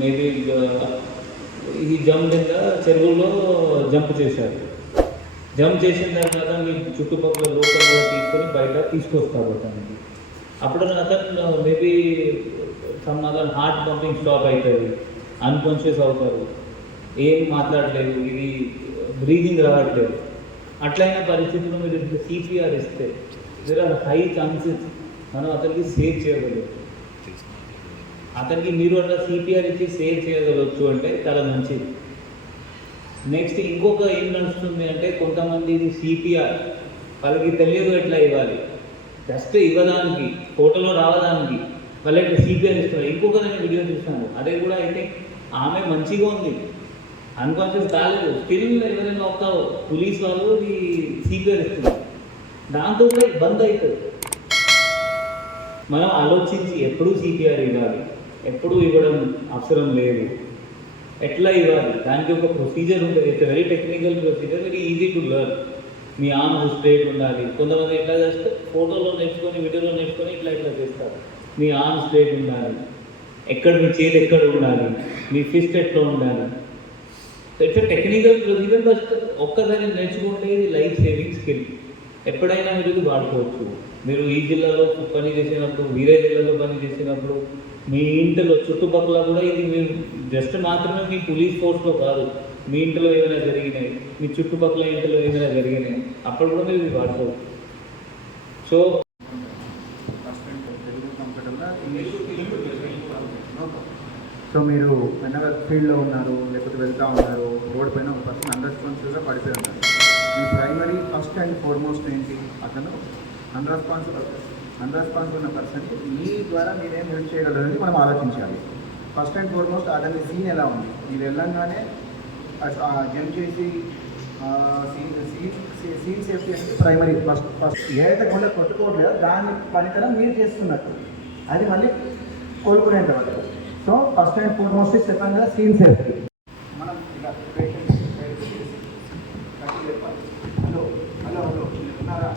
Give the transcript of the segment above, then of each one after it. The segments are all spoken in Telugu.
మేబీ ఈ జంప్ కింద చెరువులో జంప్ చేశారు. జంప్ చేసిన తర్వాత మీ చుట్టుపక్కల లోపల తీసుకొని బయట తీసుకొస్తారు అతనికి. అప్పుడు అతను మేబీ సమ్ అతను హార్ట్ పంపింగ్ స్టాప్ అవుతుంది అన్కాన్షియస్ అవుతారు. ఏం మాట్లాడలేదు. ఇది బ్రీదింగ్ రావట్లేదు. అట్లయిన పరిస్థితుల్లో మీరు సిపిఆర్ ఇస్తే దేర్ ఆర్ హై ఛాన్సెస్ మనం అతనికి సేవ్ చేయగలుగుతాం. అతనికి మీరు అట్లా సిపిఆర్ ఇచ్చి సేవ్ చేయగలవచ్చు అంటే చాలా మంచిది. నెక్స్ట్ ఇంకొక ఏం నడుస్తుంది అంటే కొంతమంది సిపిఆర్ వాళ్ళకి తెలియదు ఎట్లా ఇవ్వాలి. జస్ట్ ఇవ్వడానికి ఫోటోలో రావడానికి వాళ్ళకి సిపిఆర్ ఇస్తున్నారు. ఇంకొక నేను వీడియో చూస్తాను. అదే కూడా అయితే ఆమె మంచిగా ఉంది. అన్కాన్షియస్ కాలేదు. స్టిల్ ఎవరైనా ఒక పోలీస్ వాళ్ళు ఇది సిపిఆర్ ఇస్తున్నారు. దాంతో కూడా బంద్ అవుతుంది. మనం ఆలోచించి ఎప్పుడు సిపిఆర్ ఇవ్వాలి. ఎప్పుడూ ఇవ్వడం అవసరం లేదు. ఎట్లా ఇవ్వాలి? దానికి ఒక ప్రొసీజర్ ఉంటుంది. It's very technical procedure very easy to learn me arms straight ఉండాలి. కొంతమంది ఎట్లా చేస్తే ఫోటోలో నేర్చుకొని వీడియోలో నేర్చుకొని ఇట్లా ఇట్లా చేస్తారు. మీ ఆర్మ్ స్ట్రేట్ ఉండాలి. ఎక్కడ మీ చేతి ఎక్కడ ఉండాలి? మీ ఫిస్ట్ ఎట్లా ఉండాలి? ఇట్స్ టెక్నికల్ ప్రొసీజర్ బట్ ఒక్కసారి నేర్చుకుంటే ఇది లైఫ్ సేవింగ్ స్కిల్ ఎప్పుడైనా మీరు వాడుకోవచ్చు. మీరు ఈ జిల్లాలో పని చేసినప్పుడు వేరే జిల్లాలో పని చేసినప్పుడు మీ ఇంటిలో చుట్టుపక్కల కూడా ఇది మీరు జస్ట్ మాత్రమే మీ పోలీస్ ఫోర్స్లో కాదు మీ ఇంట్లో ఏమైనా జరిగినాయి మీ చుట్టుపక్కల ఇంట్లో ఏమైనా జరిగినాయి అప్పుడు కూడా మీరు ఇది వాడుకోవచ్చు. సో సో మీరు వెనక ఫీల్డ్లో ఉన్నారు లేకపోతే వెళ్తూ ఉన్నారు రోడ్ పైన ఒక పర్సన్ అన్రెస్పాన్సిబుల్గా పడిపోయి ఉన్నారు మీ ప్రైమరీ ఫస్ట్ అండ్ ఫార్మోస్ట్ ఏంటి? అతను అన్రెస్పాన్సిబుల్ అన్రెస్పాన్సిబుల్ ఉన్న పర్సన్కి మీ ద్వారా మీరేం హెల్ప్ చేయగలరని మనం ఆలోచించాలి. ఫస్ట్ అండ్ ఫార్మోస్ట్ అతని సీన్ ఎలా ఉంది? మీరు వెళ్ళంగానే జంప్ చేసి సీన్ సేఫ్టీ అనేది ప్రైమరీ ఫస్ట్ ఫస్ట్ ఏదైతే కొండ కొట్టుకోవట్లేదో దాని పనితనం మీరు చేస్తున్నట్టు. అది మళ్ళీ కోలుకునేంత వరకు. సో ఫస్ట్ అండ్ ఫార్మోస్ట్ చెప్పాను సీన్ సేఫ్టీ మనం ఇలా పేషెంట్ హలో హలో హలో ఉన్నారా?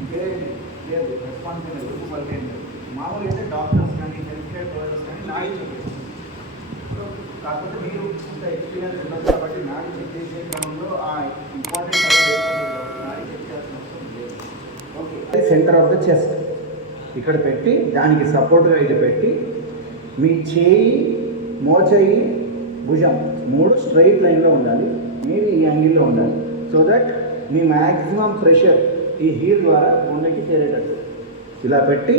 ఇంకేంటి లేదు. రెస్పాన్స్ లేదు వర్క్ ఏం లేదు మామూలుగా అయితే డాక్టర్స్ కానీ హెల్త్ కేర్ ప్రొవైడర్స్ కానీ నాడి చెప్పేసి కాకపోతే మీరు ఇంత ఎక్స్పీరియన్స్ ఉండదు కాబట్టి నాడి చెక్ చేసే క్రమంలో ఆ ఇంపార్టెంట్ నాడి చెక్ చేయాల్సిన అవసరం లేదు. Okay centre of the chest ఇక్కడ పెట్టి దానికి సపోర్ట్గా ఇది పెట్టి మీ చేయి మోచేయి భుజం మూడు స్ట్రైట్ లైన్లో ఉండాలి. మీరు ఈ యాంగిల్లో ఉండాలి. సో దట్ మీ మ్యాక్సిమం ప్రెషర్ ఈ హీల్ ద్వారా గుండెకి చేరేటట్టు. ఇలా పెట్టి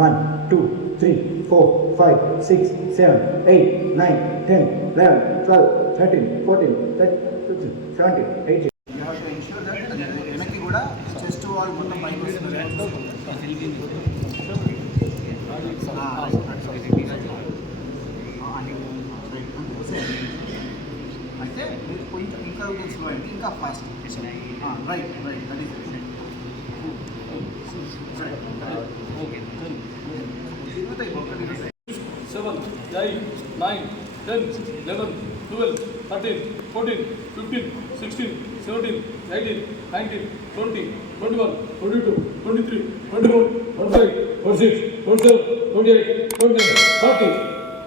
one two three four five six seven eight nine ten eleven twelve thirteen fourteen fifteen seventeen eighteen. వెనక్కి కూడా చెస్ట్ వాల్ మొత్తం పైకి అయితే మీరు కొంచెం ఇంకా స్లో ఇంకా ఫాస్ట్ రైట్ రైట్ అది seven, nine ten eleven twelve thirteen fourteen fifteen sixteen seventeen eighteen nineteen twenty twenty one twenty two twenty three twenty four twenty five twenty six twenty seven twenty eight twenty nine forty